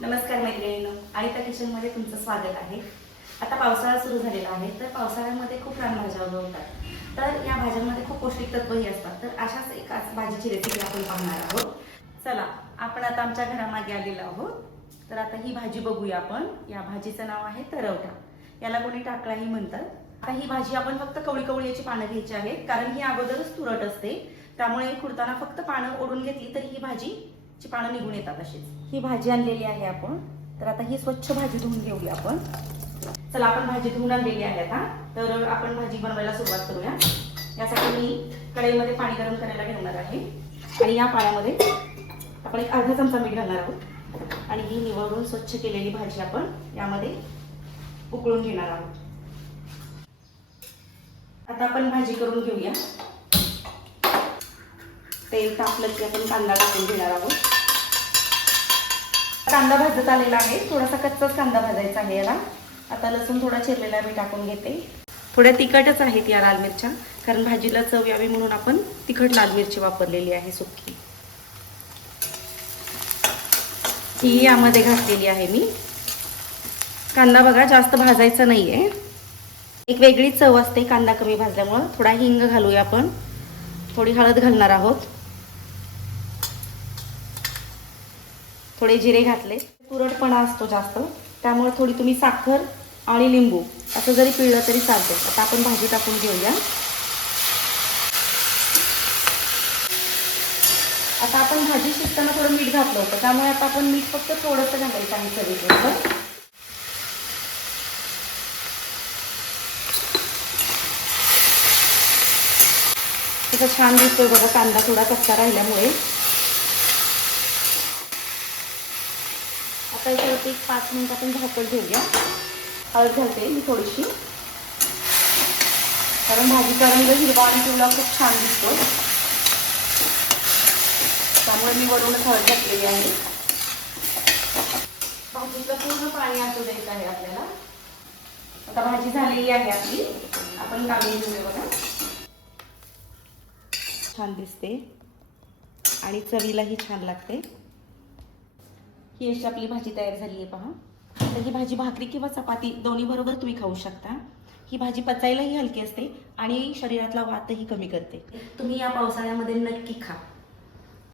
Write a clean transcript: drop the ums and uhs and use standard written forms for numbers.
नमस्कार मैत्रिणींनो, अनिता किचनमध्ये तुमचं स्वागत आहे. आता पावसाळा सुरू झालेला आहे, तर पावसाळ्यामध्ये खूप रानभाज्या उगवतात. तर या भाज्यांमध्ये खूप पौष्टिक तत्वही असतात. तर अशाच एकाच भाजीची रेसिपी आपण पाहणार आहोत. चला, आपण आता आमच्या घरामागे आलेलो आहोत. तर आता ही भाजी बघूया आपण. या भाजीचं नाव आहे तरवटा. याला कोणी टाकळाही म्हणतात. आता ही भाजी आपण फक्त कवळी कवळी याची पानं घ्यायची आहेत, कारण ही अगोदरच तुरट असते. त्यामुळे खुडताना फक्त पानं ओढून घेतली तरी ही भाजीची पानं निघून येतात. अशीच ही भाजी आणलेली आहे आपण. तर आता ही स्वच्छ भाजी धुवून घेऊया आपण. चला, आपण भाजी धुवून आणलेली आहे आता. तर आपण भाजी बनवायला सुरुवात करूया. यासाठी मी कढईमध्ये पाणी गरम करायला घेणार आहे आणि या पाण्यामध्ये आपण एक अर्धा चमचा मीठ घालणार आहोत आणि ही निवडून स्वच्छ केलेली भाजी आपण यामध्ये उकळून घेणार आहोत. आता आपण भाजी करून घेऊया. तेल तापलं की आपण कांदा टाकून घेणार आहोत. कांदा भाजत आलेला आहे. थोडासा कच्चाच कांदा भाजायचा आहे याला. आता लसूण थोडा चिरलेला मी टाकून घेते. थोड्या तिखटच आहेत या लाल मिरच्या, कारण भाजीला चव यावी म्हणून आपण तिखट लाल मिरची वापरलेली आहे सुकी. ही यामध्ये घातलेली आहे मी. कांदा बघा जास्त भाजायचा नाहीये. एक वेगळी चव असते कांदा कमी भाजल्यामुळं. थोडा हिंग घालूया आपण. थोडी हळद घालणार आहोत. थोडे जिरे घातले. तुरटपणा असतो जास्त, त्यामुळे थोडी तुम्ही साखर आणि लिंबू असं जरी पिळलं तरी चालते. आता आपण भाजी टाकून घेऊया. आता आपण भाजी शिजताना थोडं मीठ घातलं होतं, त्यामुळे आता आपण मीठ फक्त थोडंसं घालायचं आहे चवीपुरतं. तसं छान दिसतोय बघा कांदा थोडा कच्चा राहिल्यामुळे. आता याच्यावरती 5 मिनिट आपण झाकण ठेवूया. हळद घालते मी थोडीशी, कारण भाजीचा रंग हिरवा आणि पिवळा खूप छान दिसतो, त्यामुळे मी वरूनच हळद घातलेली आहे. भाजीचं पूर्ण पाणी आटू द्यायचं आहे आपल्याला. आता भाजी झालेली आहे आपली. आपण काढून घेऊया बघा. छान दिसते आणि चवीलाही छान लागते. ही अशी आपली भाजी तयार झाली आहे पहा. तर ही भाजी भाकरी किंवा चपाती दोन्ही बरोबर तुम्ही खाऊ शकता. ही भाजी पचायलाही हलकी असते आणि शरीरातला वातही कमी करते. तुम्ही या पावसाळ्यामध्ये नक्की खा.